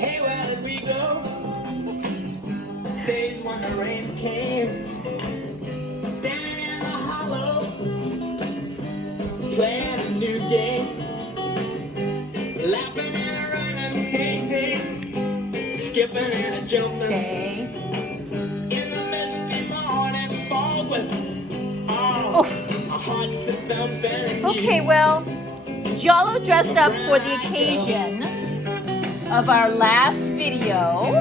Hey, where did we go? Days when the rain came. Standing in the hollow. Playing a new game. Laughing and running, skating. Skipping and a jumping. Stay. In the misty morning fog with our hearts a thumping. Okay, well, Jollo dressed up for the occasion of our last video,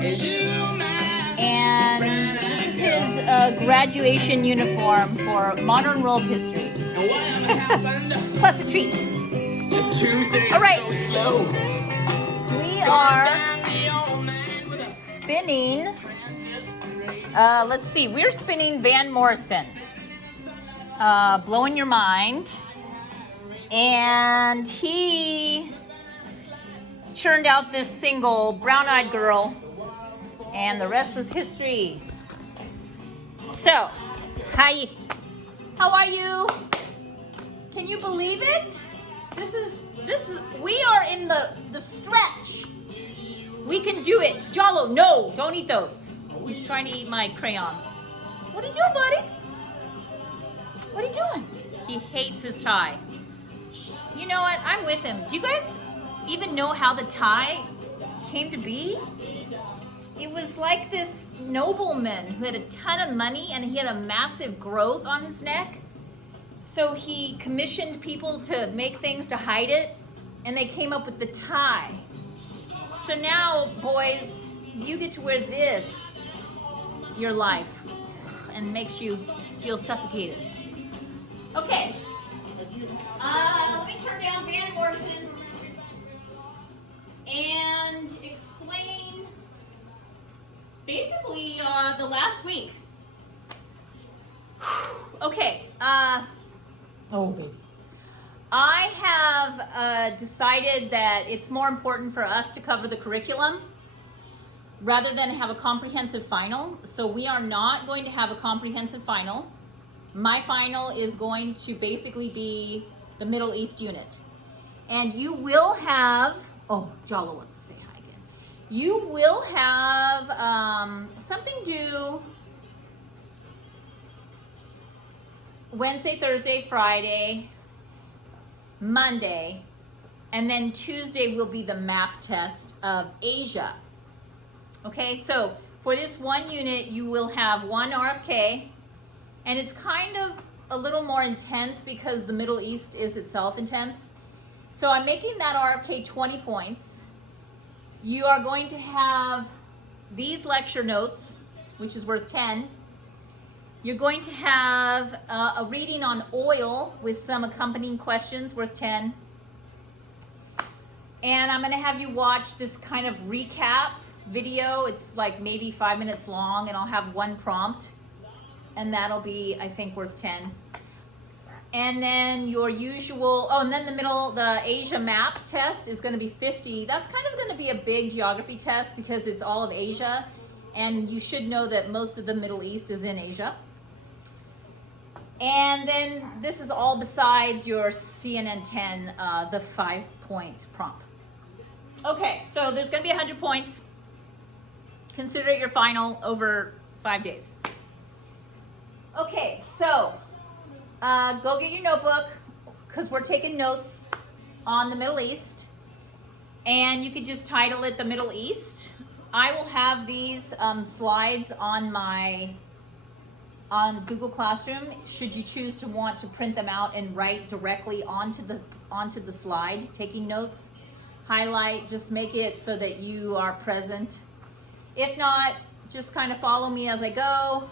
and this is his graduation uniform for Modern World History. Plus a treat. All right, we are spinning. Let's see, we're spinning Van Morrison, Blowing Your Mind, and he churned out this single, Brown Eyed Girl, and the rest was history. So, hi, how are you? Can you believe it? This is, we are in the stretch. We can do it. Jollo, no, don't eat those. He's trying to eat my crayons. What are you doing, buddy? What are you doing? He hates his tie. You know what? I'm with him. Do you guys even know how the tie came to be? It was like this nobleman who had a ton of money and he had a massive growth on his neck. So he commissioned people to make things to hide it, and they came up with the tie. So now, boys, you get to wear this your life and makes you feel suffocated. Okay. Let me turn down Van Morrison and explain basically the last week. Okay. Oh, baby. I have decided that it's more important for us to cover the curriculum rather than have a comprehensive final. So we are not going to have a comprehensive final. My final is going to basically be the Middle East unit. And you will have, oh, Jollo wants to say hi again. You will have something due Wednesday, Thursday, Friday, Monday, and then Tuesday will be the map test of Asia. Okay, so for this one unit, you will have one RFK, and it's kind of a little more intense because the Middle East is itself intense. So I'm making that RFK 20 points. You are going to have these lecture notes, which is worth 10. You're going to have a reading on oil with some accompanying questions worth 10. And I'm going to have you watch this kind of recap video. It's like maybe 5 minutes long, and I'll have one prompt. And that'll be, I think, worth 10. And then your usual, and then the Asia map test is going to be 50. That's kind of going to be a big geography test because it's all of Asia. And you should know that most of the Middle East is in Asia. And then this is all besides your CNN 10, the 5-point prompt. Okay, so there's going to be 100 points. Consider it your final over 5 days. Okay, so go get your notebook because we're taking notes on the Middle East. And you could just title it The Middle East. I will have these slides on Google Classroom, should you choose to want to print them out and write directly onto the slide, taking notes, highlight, just make it so that you are present. If not, just kind of follow me as I go.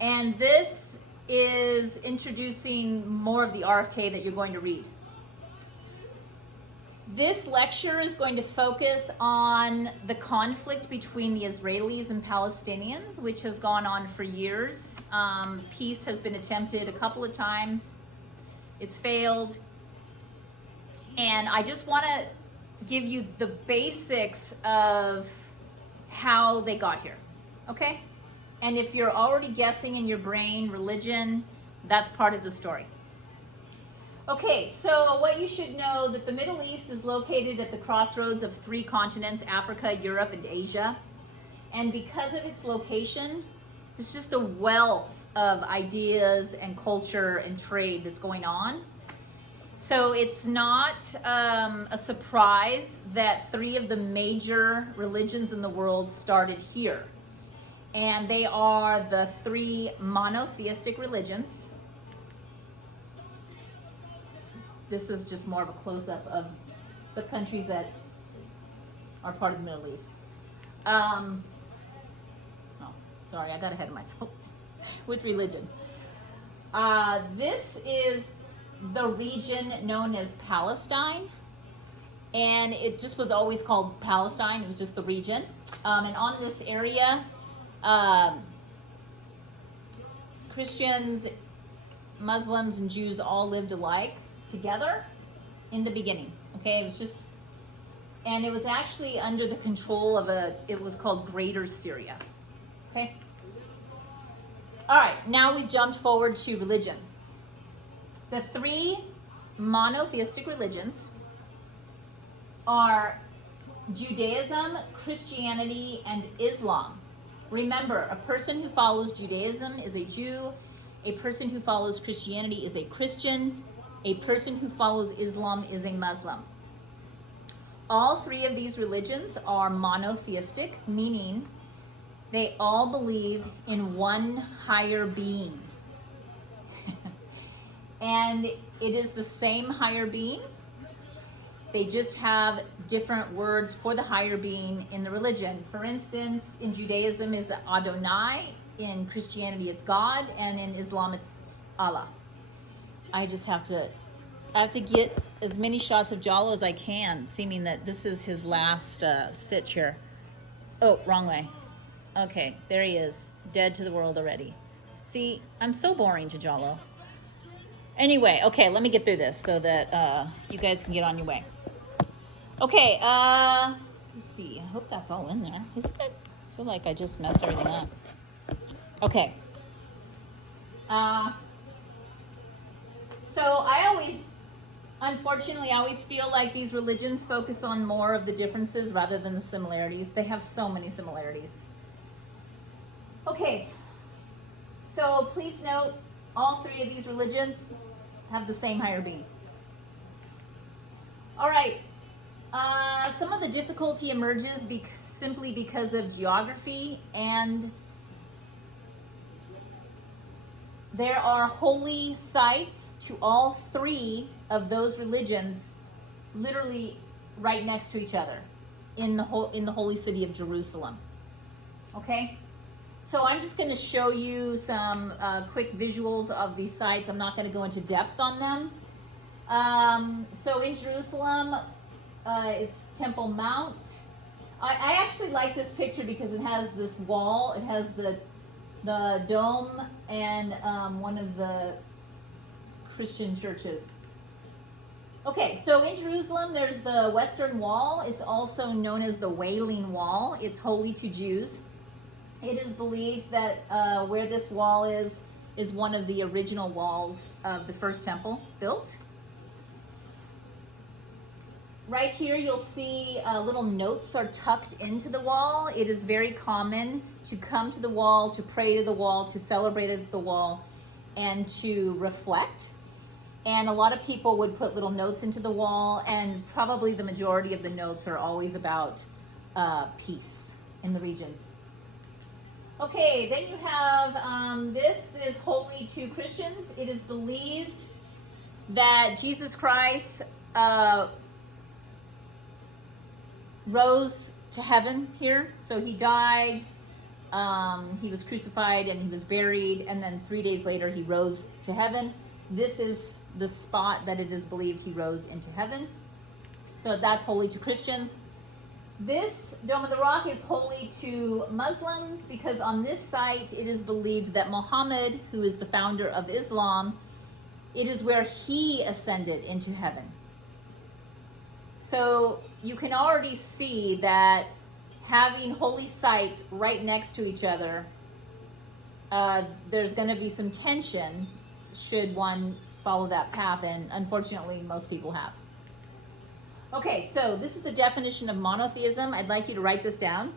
And this is introducing more of the RFK that you're going to read. This lecture is going to focus on the conflict between the Israelis and Palestinians, which has gone on for years. Peace has been attempted a couple of times. It's failed. And I just want to give you the basics of how they got here, okay? And if you're already guessing in your brain religion, that's part of the story. Okay, so what you should know that the Middle East is located at the crossroads of 3 continents, Africa, Europe, and Asia. And because of its location, it's just a wealth of ideas and culture and trade that's going on. So it's not a surprise that 3 of the major religions in the world started here. And they are the 3 monotheistic religions. This is just more of a close-up of the countries that are part of the Middle East. Oh, sorry, I got ahead of myself with religion. This is the region known as Palestine, and it just was always called Palestine. It was just the region. And on this area, Christians, Muslims, and Jews all lived alike together in the beginning. Okay, it was just, and it was actually under the control of it was called Greater Syria. Okay. All right, now we've jumped forward to religion. The 3 monotheistic religions are Judaism, Christianity, and Islam. Remember, a person who follows Judaism is a Jew. A person who follows Christianity is a Christian. A person who follows Islam is a Muslim. All 3 of these religions are monotheistic, meaning they all believe in one higher being. And it is the same higher being. They just have different words for the higher being in the religion. For instance, in Judaism is Adonai, in Christianity it's God, and in Islam it's Allah. I have to get as many shots of Jallo as I can, seeming that this is his last sitch here. Oh, wrong way. Okay, there he is, dead to the world already. See, I'm so boring to Jallo. Anyway, okay, let me get through this so that you guys can get on your way. Okay, let's see. I hope that's all in there. Isn't it? I feel like I just messed everything up. Okay. So unfortunately, I always feel like these religions focus on more of the differences rather than the similarities. They have so many similarities. Okay, so please note, all 3 of these religions have the same higher being. All right, some of the difficulty emerges simply because of geography, and there are holy sites to all 3 of those religions, literally right next to each other in the holy city of Jerusalem. Okay? So I'm just going to show you some quick visuals of these sites. I'm not going to go into depth on them. So in Jerusalem, it's Temple Mount. I actually like this picture because it has this wall. It has the dome and one of the Christian churches. Okay, so in Jerusalem, there's the Western Wall. It's also known as the Wailing Wall. It's holy to Jews. It is believed that where this wall is one of the original walls of the first temple built. Right here, you'll see little notes are tucked into the wall. It is very common to come to the wall, to pray to the wall, to celebrate at the wall, and to reflect. And a lot of people would put little notes into the wall, and probably the majority of the notes are always about peace in the region. Okay, then you have, this is holy to Christians. It is believed that Jesus Christ rose to heaven here. So he died, he was crucified, and he was buried, and then 3 days later he rose to heaven. This is the spot that it is believed he rose into heaven. So that's holy to Christians. This Dome of the Rock is holy to Muslims because on this site it is believed that Muhammad, who is the founder of Islam, it is where he ascended into heaven. So you can already see that having holy sites right next to each other, there's going to be some tension should one follow that path, and unfortunately most people have. Okay, so this is the definition of monotheism. I'd like you to write this down.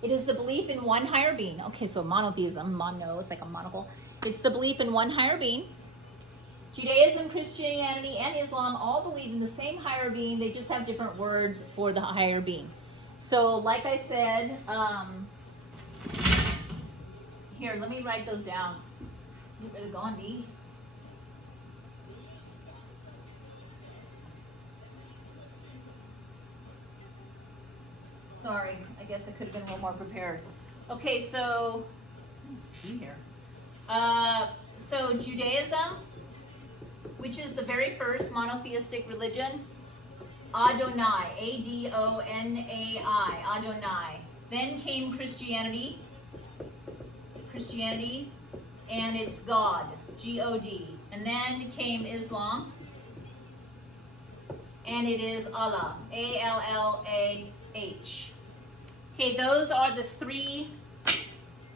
It is the belief in one higher being. Okay, so monotheism, mono, it's like a monocle. It's the belief in one higher being. Judaism, Christianity, and Islam all believe in the same higher being. They just have different words for the higher being. So like I said, here, let me write those down. Get rid of Gandhi. Sorry, I guess I could have been a little more prepared. Okay, so let's see here. So Judaism, which is the very first monotheistic religion, Adonai, A-D-O-N-A-I, Adonai. Then came Christianity, and it's God, G-O-D. And then came Islam, and it is Allah, A-L-L-A-H. Okay, those are the three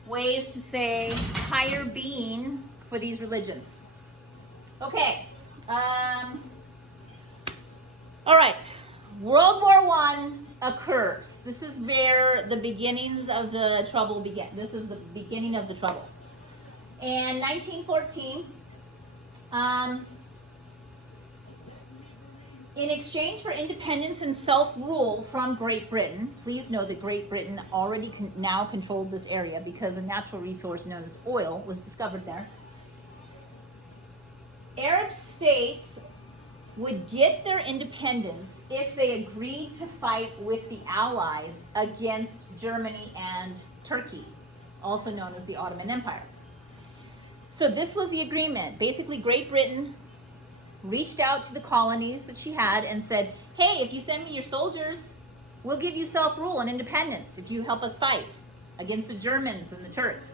ways to say higher being for these religions. Okay, all right, World War I occurs. This is where the beginnings of the trouble began. This is the beginning of the trouble. And 1914, in exchange for independence and self-rule from Great Britain, please know that Great Britain already now controlled this area because a natural resource known as oil was discovered there. Arab states would get their independence if they agreed to fight with the Allies against Germany and Turkey, also known as the Ottoman Empire. So this was the agreement. Basically, Great Britain reached out to the colonies that she had and said, hey, if you send me your soldiers, we'll give you self-rule and independence if you help us fight against the Germans and the Turks.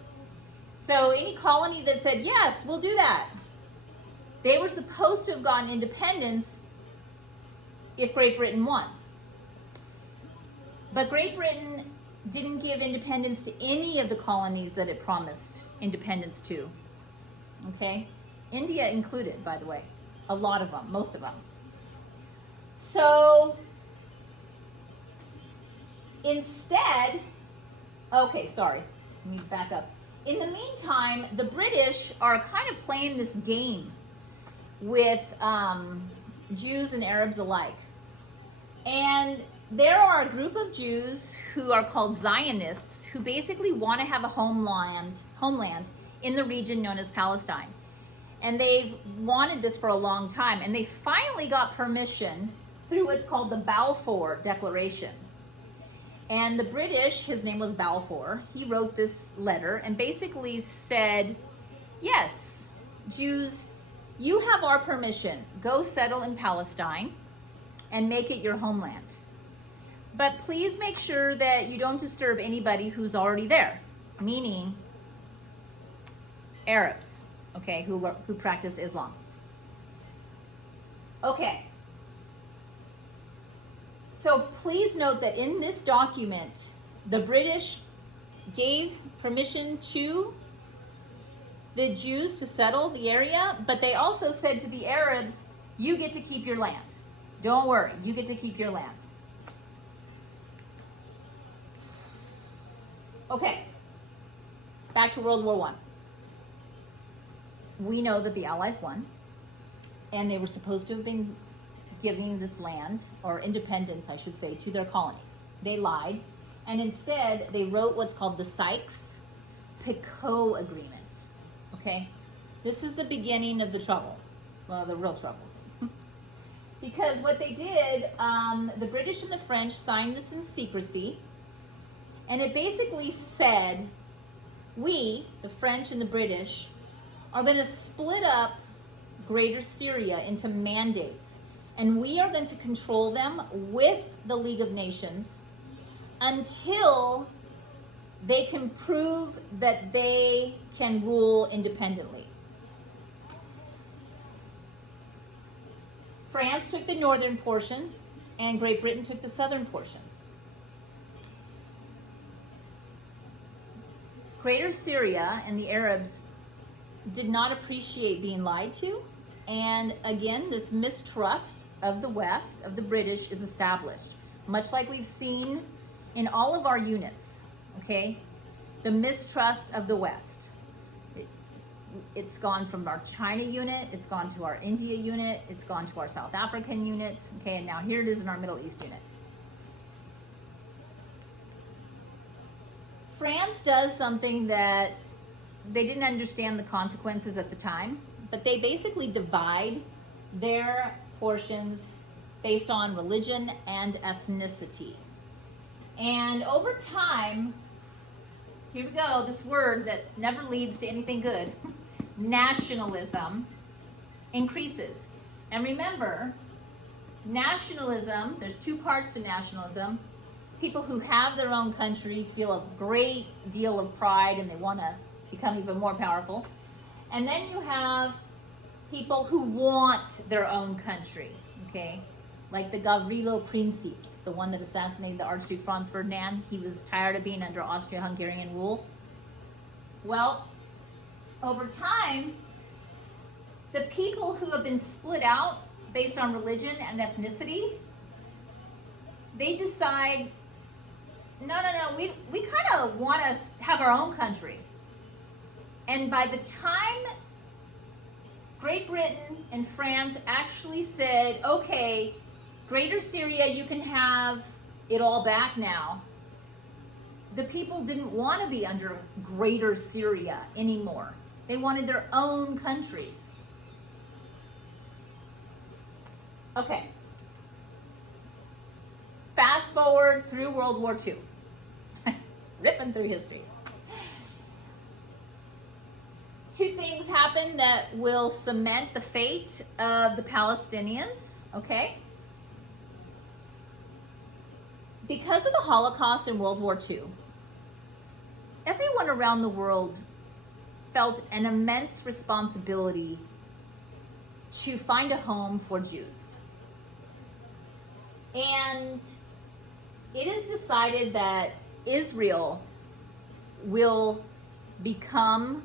So any colony that said, yes, we'll do that, they were supposed to have gotten independence if Great Britain won. But Great Britain didn't give independence to any of the colonies that it promised independence to. Okay? India included, by the way. A lot of them, most of them. So instead, okay, sorry, let me back up. In the meantime, the British are kind of playing this game with Jews and Arabs alike. And there are a group of Jews who are called Zionists who basically want to have a homeland in the region known as Palestine. And they've wanted this for a long time, and they finally got permission through what's called the Balfour Declaration. And the British, his name was Balfour, he wrote this letter and basically said, yes, Jews, you have our permission. Go settle in Palestine and make it your homeland. But please make sure that you don't disturb anybody who's already there, meaning Arabs, okay, who practice Islam. Okay. So please note that in this document, the British gave permission to the Jews to settle the area, but they also said to the Arabs, you get to keep your land. Don't worry, you get to keep your land. Okay, back to World War I. We know that the Allies won, and they were supposed to have been giving this land, or independence, I should say, to their colonies. They lied, and instead they wrote what's called the Sykes-Picot Agreement. Okay, this is the beginning of the trouble, well, the real trouble. Because what they did, the British and the French signed this in secrecy, and it basically said, we, the French and the British, are going to split up Greater Syria into mandates, and we are going to control them with the League of Nations until they can prove that they can rule independently. France took the northern portion, and Great Britain took the southern portion. Greater Syria and the Arabs did not appreciate being lied to. And again, this mistrust of the West, of the British, is established. Much like we've seen in all of our units, okay? The mistrust of the West. It's gone from our China unit, it's gone to our India unit, it's gone to our South African unit, okay? And now here it is in our Middle East unit. France does something that they didn't understand the consequences at the time, but they basically divide their portions based on religion and ethnicity. And over time, here we go, this word that never leads to anything good, nationalism increases. And remember, nationalism, there's two parts to nationalism. People who have their own country feel a great deal of pride and they want to become even more powerful. And then you have people who want their own country, okay? Like the Gavrilo Principes, the one that assassinated the Archduke Franz Ferdinand. He was tired of being under Austro-Hungarian rule. Well, over time, the people who have been split out based on religion and ethnicity, they decide, no, we kind of want to have our own country. And by the time Great Britain and France actually said, okay, Greater Syria, you can have it all back now, the people didn't want to be under Greater Syria anymore. They wanted their own countries. Okay. Fast forward through World War II. Ripping through history. Two things happen that will cement the fate of the Palestinians, okay? Because of the Holocaust in World War II, everyone around the world felt an immense responsibility to find a home for Jews. And it is decided that Israel will become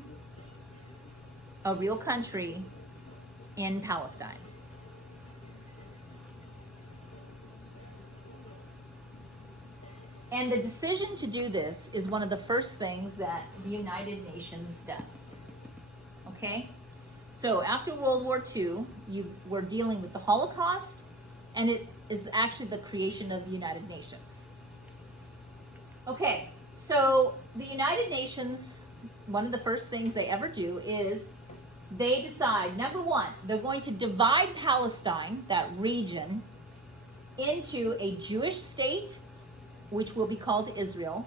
a real country in Palestine. And the decision to do this is one of the first things that the United Nations does. Okay? So after World War II, we're dealing with the Holocaust, and it is actually the creation of the United Nations. Okay, so the United Nations, one of the first things they ever do is they decide, number one, they're going to divide Palestine, that region, into a Jewish state, which will be called Israel,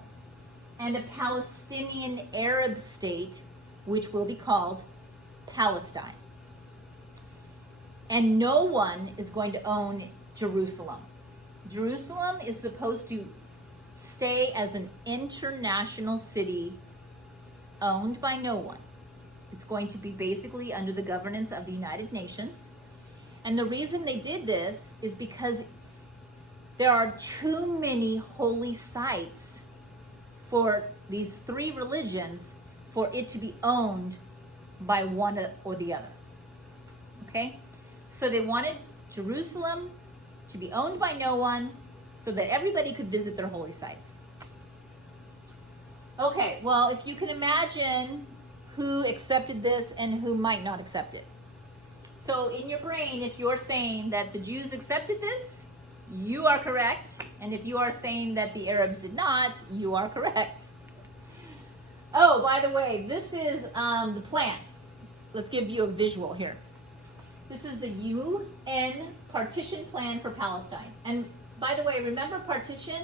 and a Palestinian Arab state, which will be called Palestine. And no one is going to own Jerusalem. Jerusalem is supposed to stay as an international city owned by no one. It's going to be basically under the governance of the United Nations. And the reason they did this is because there are too many holy sites for these three religions for it to be owned by one or the other. Okay? So they wanted Jerusalem to be owned by no one so that everybody could visit their holy sites. Okay, well, if you can imagine who accepted this and who might not accept it. So in your brain, if you're saying that the Jews accepted this, you are correct. And if you are saying that the Arabs did not, you are correct. Oh, by the way, this is the plan. Let's give you a visual here. This is the UN partition plan for Palestine. And by the way, remember partition?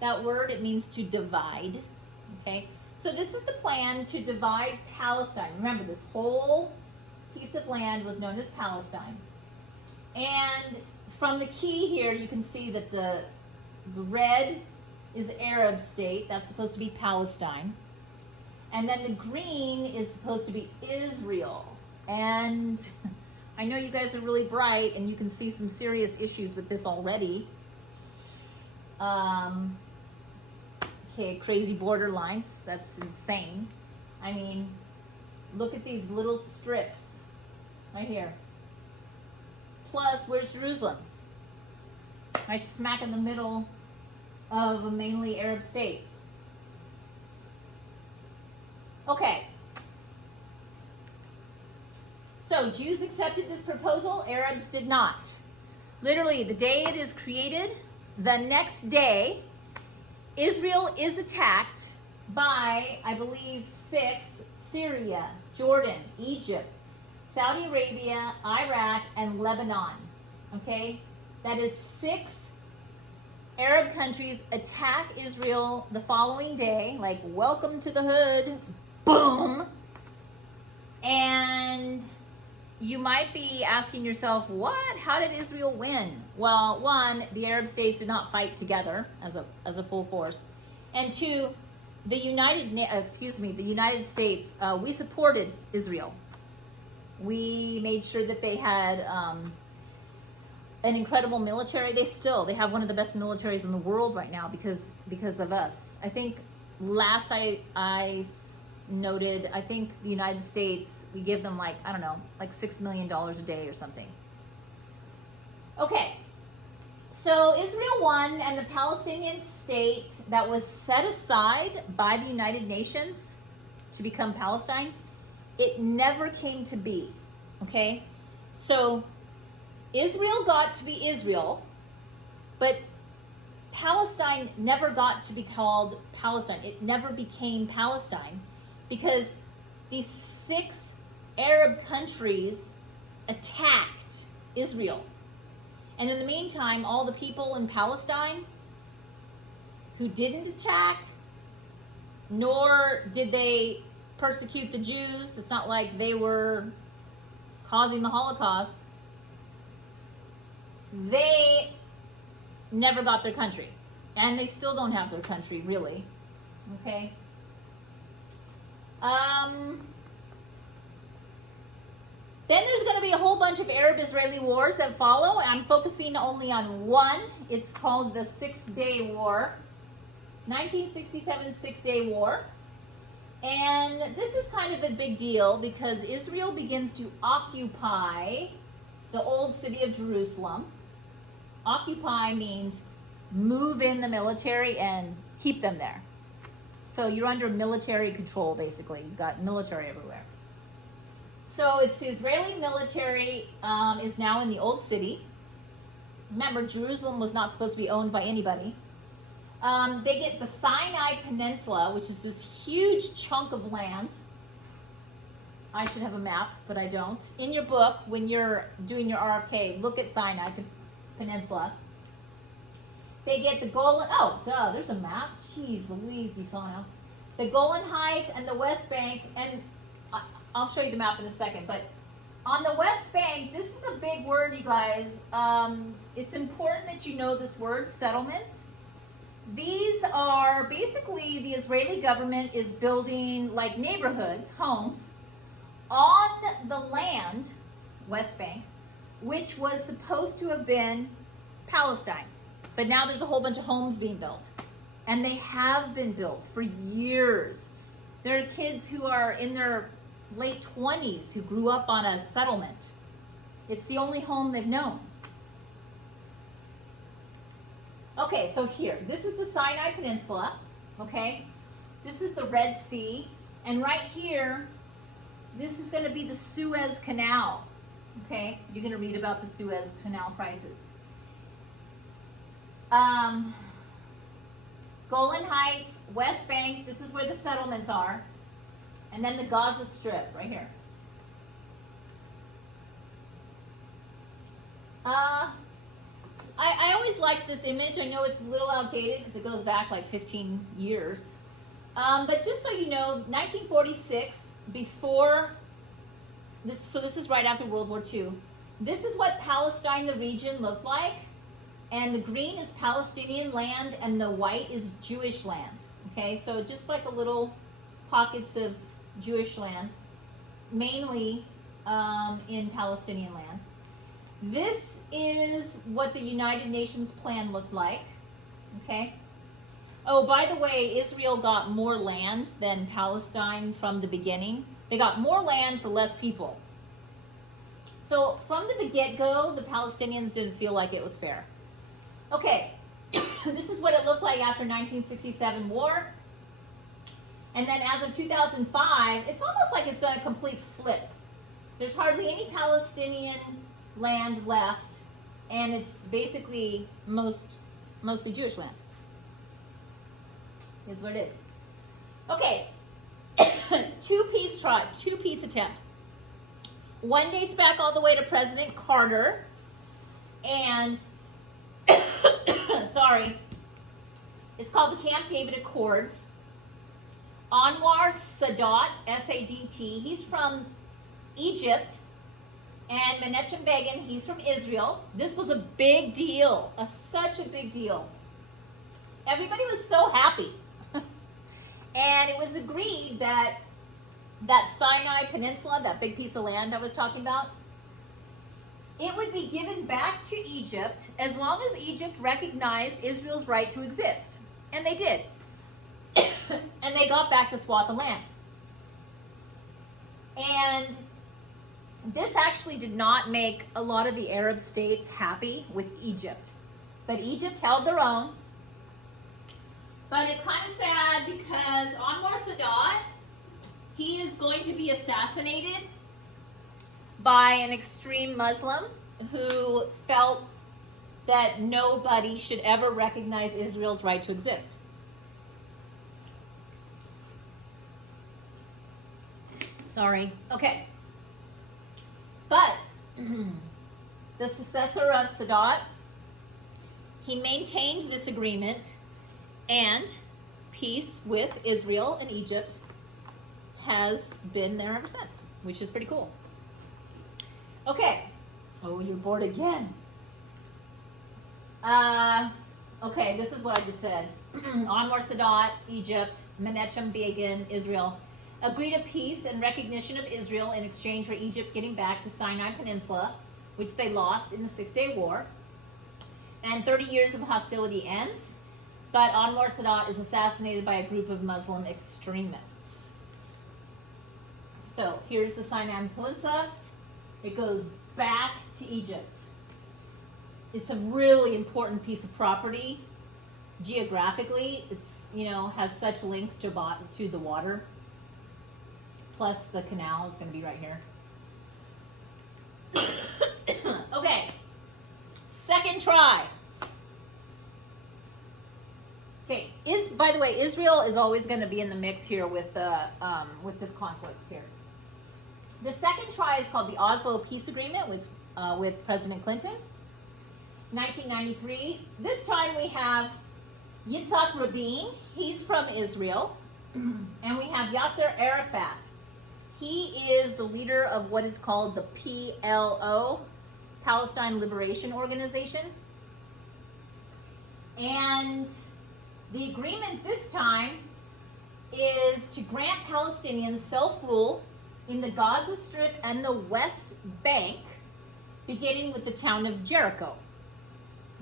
That word, it means to divide. Okay? So this is the plan to divide Palestine. Remember, this whole piece of land was known as Palestine. And from the key here, you can see that the red is Arab state. That's supposed to be Palestine. And then the green is supposed to be Israel. And I know you guys are really bright and you can see some serious issues with this already. Okay, crazy border lines. That's insane. I mean, Look at these little strips right here. Plus, where's Jerusalem? Right smack in the middle of a mainly Arab state. Okay. So Jews accepted this proposal, Arabs did not. Literally, the day it is created, the next day, Israel is attacked by, I believe, 6, Syria, Jordan, Egypt, Saudi Arabia, Iraq, and Lebanon. Okay? That is 6 Arab countries attack Israel the following day, like, welcome to the hood, boom. And you might be asking yourself, what? How did Israel win? Well, one, the Arab states did not fight together as a full force. And two, the United States, we supported Israel. We made sure that they had an incredible military. They have one of the best militaries in the world right now because of us. I think last I noted, I think the United States, we give them like $6 million a day or something. Okay, so Israel won, and the Palestinian state that was set aside by the United Nations to become Palestine, it never came to be, okay? So Israel got to be Israel, but Palestine never got to be called Palestine. It never became Palestine because these 6 Arab countries attacked Israel. And in the meantime, all the people in Palestine who didn't attack, nor did they persecute the Jews, it's not like they were causing the Holocaust, they never got their country. And they still don't have their country, really. Okay? Then there's going to be a whole bunch of Arab-Israeli wars that follow. I'm focusing only on one. It's called the Six-Day War. 1967 Six-Day War. And this is kind of a big deal because Israel begins to occupy the old city of Jerusalem. Occupy means move in the military and keep them there. So you're under military control, basically. You've got military everywhere. So it's the Israeli military is now in the old city. Remember, Jerusalem was not supposed to be owned by anybody. They get the Sinai Peninsula, which is this huge chunk of land. I should have a map, but I don't. In your book, when you're doing your RFK, look at Sinai Peninsula. They get the Golan, there's a map. Jeez Louise, DeSano. The Golan Heights and the West Bank, and I'll show you the map in a second, but on the West Bank, this is a big word, you guys. It's important that you know this word, settlements. These are basically the Israeli government is building like neighborhoods, homes, on the land, West Bank, which was supposed to have been Palestine. But now there's a whole bunch of homes being built. And they have been built for years. There are kids who are in their late 20s who grew up on a settlement. It's the only home they've known. Okay, so here, this is the Sinai Peninsula, okay? This is the Red Sea. And right here, this is going to be the Suez Canal, okay? You're going to read about the Suez Canal crisis. Golan Heights, West Bank, this is where the settlements are. And then the Gaza Strip, right here. I always liked this image. I know it's a little outdated because it goes back like 15 years. But just so you know, 1946, before this, so this is right after World War II. This is what Palestine, the region, looked like. And the green is Palestinian land and the white is Jewish land. Okay, so just like a little pockets of Jewish land, mainly in Palestinian land. This is what the United Nations plan looked like. Okay. Oh, by the way, Israel got more land than Palestine from the beginning. They got more land for less people. So from the get-go, the Palestinians didn't feel like it was fair. Okay, this is what it looked like after 1967 war. And then as of 2005, it's almost like it's done a complete flip. There's hardly any Palestinian land left, and it's basically mostly Jewish land. Is what it is. Okay, two peace attempts. One dates back all the way to President Carter, and sorry, it's called the Camp David Accords. Anwar Sadat, S-A-D-T, he's from Egypt, and Menachem Begin, he's from Israel. This was a big deal, such a big deal. Everybody was so happy. And it was agreed that that Sinai Peninsula, that big piece of land I was talking about, it would be given back to Egypt as long as Egypt recognized Israel's right to exist. And they did. And they got back the swath of land. And this actually did not make a lot of the Arab states happy with Egypt. But Egypt held their own. But it's kind of sad because Anwar Sadat, he is going to be assassinated by an extreme Muslim who felt that nobody should ever recognize Israel's right to exist. Sorry. Okay. But the successor of Sadat, he maintained this agreement, and peace with Israel and Egypt has been there ever since, which is pretty cool. Okay. Oh, you're bored again. Okay, this is what I just said. Anwar Sadat, Egypt, Menachem Begin, Israel, agreed a peace and recognition of Israel in exchange for Egypt getting back the Sinai Peninsula, which they lost in the Six-Day War. And 30 years of hostility ends, but Anwar Sadat is assassinated by a group of Muslim extremists. So here's the Sinai Peninsula. It goes back to Egypt. It's a really important piece of property. Geographically, it's, has such links to the water. Plus the canal is going to be right here. Okay. Second try. Okay. By the way, Israel is always going to be in the mix here with this conflict here. The second try is called the Oslo Peace Agreement with President Clinton, 1993. This time we have Yitzhak Rabin. He's from Israel, and we have Yasser Arafat. He is the leader of what is called the PLO, Palestine Liberation Organization. And the agreement this time is to grant Palestinians self-rule in the Gaza Strip and the West Bank, beginning with the town of Jericho.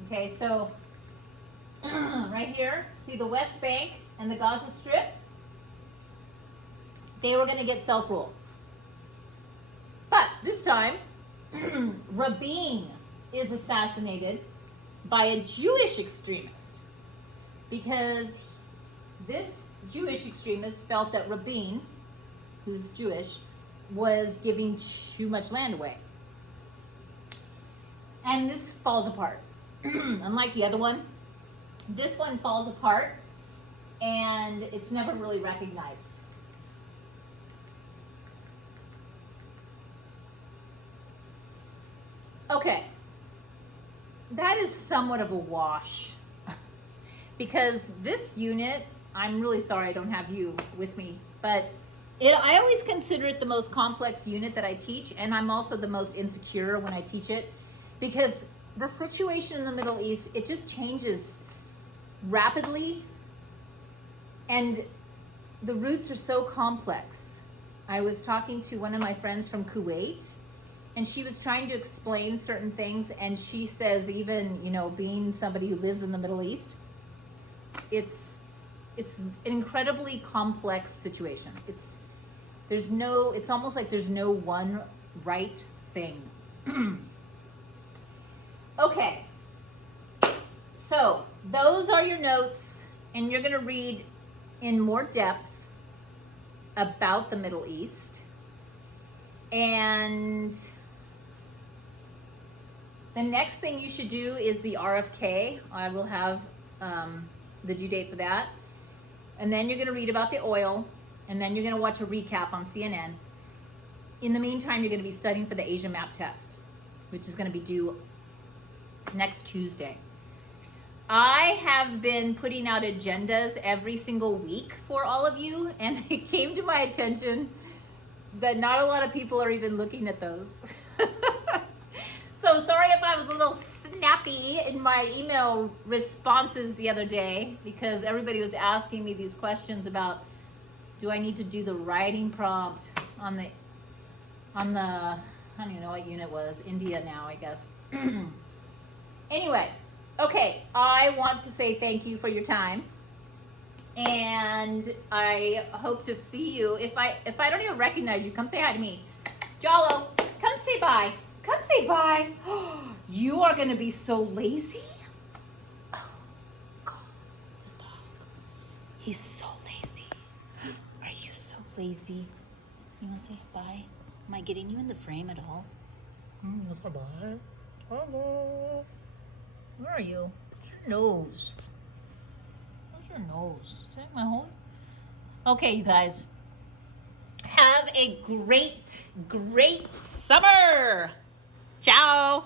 Okay, so right here, see the West Bank and the Gaza Strip? They were going to get self-rule. But this time, Rabin is assassinated by a Jewish extremist because this Jewish extremist felt that Rabin, who's Jewish, was giving too much land away. And this falls apart. Unlike the other one, this one falls apart and it's never really recognized. Okay, that is somewhat of a wash because this unit, I'm really sorry I don't have you with me, but I always consider it the most complex unit that I teach, and I'm also the most insecure when I teach it because the situation in the Middle East, it just changes rapidly and the roots are so complex. I was talking to one of my friends from Kuwait, and she was trying to explain certain things, and she says even, being somebody who lives in the Middle East, it's an incredibly complex situation. it's almost like there's no one right thing. Okay. So those are your notes, and you're going to read in more depth about the Middle East. And the next thing you should do is the RFK. I will have the due date for that. And then you're going to read about the oil, and then you're going to watch a recap on CNN. In the meantime, you're going to be studying for the Asia Map test, which is going to be due next Tuesday. I have been putting out agendas every single week for all of you, and it came to my attention that not a lot of people are even looking at those. So sorry if I was a little snappy in my email responses the other day, because everybody was asking me these questions about, do I need to do the writing prompt on the, I don't even know what unit was, India now, I guess. Anyway, okay, I want to say thank you for your time. And I hope to see you. If I don't even recognize you, come say hi to me. Jalo, come say bye. Come say bye. You are going to be so lazy. Oh, God, this dog. He's so lazy. Are you so lazy? You want to say bye? Am I getting you in the frame at all? You want to say bye? Hello. Where are you? Where's your nose? Where's your nose? Is that my home? Okay, you guys. Have a great, great summer. Ciao.